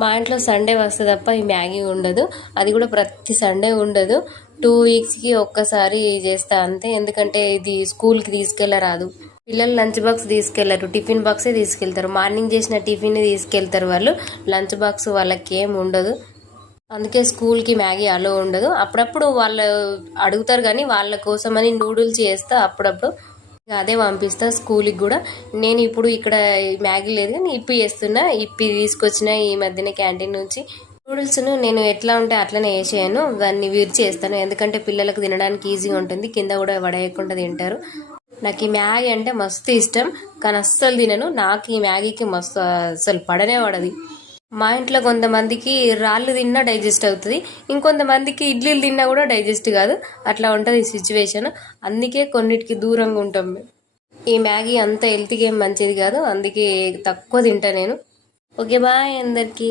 మా ఇంట్లో సండే వస్తే తప్ప ఈ మ్యాగీ ఉండదు. అది కూడా ప్రతి సండే ఉండదు. 2 వీక్స్కి ఒక్కసారి చేస్తా అంతే. ఎందుకంటే ఇది స్కూల్కి తీసుకెళ్ళరాదు. పిల్లలు లంచ్ బాక్స్ తీసుకెళ్లరు, టిఫిన్ బాక్సే తీసుకెళ్తారు. మార్నింగ్ చేసిన టిఫిన్ తీసుకెళ్తారు వాళ్ళు. లంచ్ బాక్స్ వాళ్ళకి ఏం ఉండదు. అందుకే స్కూల్కి మ్యాగీ అలో ఉండదు. అప్పుడప్పుడు వాళ్ళు అడుగుతారు కానీ వాళ్ళ కోసమని నూడిల్స్ చేస్తా అప్పుడప్పుడు. అదే పంపిస్తా స్కూల్కి కూడా. నేను ఇప్పుడు ఇక్కడ మ్యాగీ లేదు కానీ ఇప్పి చేస్తున్నా. ఇప్పి తీసుకొచ్చిన ఈ మధ్యన క్యాంటీన్ నుంచి. నూడిల్స్ను నేను ఎట్లా ఉంటే అట్లనే వేసేయను, దాన్ని విరిచేస్తాను. ఎందుకంటే పిల్లలకు తినడానికి ఈజీగా ఉంటుంది, కింద కూడా పడేయకుండా తింటారు. నాకు ఈ మ్యాగీ అంటే మస్తు ఇష్టం, కానీ అస్సలు తినను. నాకు ఈ మ్యాగీకి మస్తు అసలు పడనే పడది. మా ఇంట్లో కొంతమందికి రాళ్ళు తిన్నా డైజెస్ట్ అవుతుంది, ఇంకొంతమందికి ఇడ్లీలు తిన్నా కూడా డైజెస్ట్ కాదు. అట్లా ఉంటుంది సిచ్యువేషన్. అందుకే కొన్నిటికి దూరంగా ఉంటాం మేము. ఈ మ్యాగీ అంత హెల్త్కి ఏం మంచిది కాదు, అందుకే తక్కువ తింటా నేను. ఓకే, బాయ్ అందరికీ.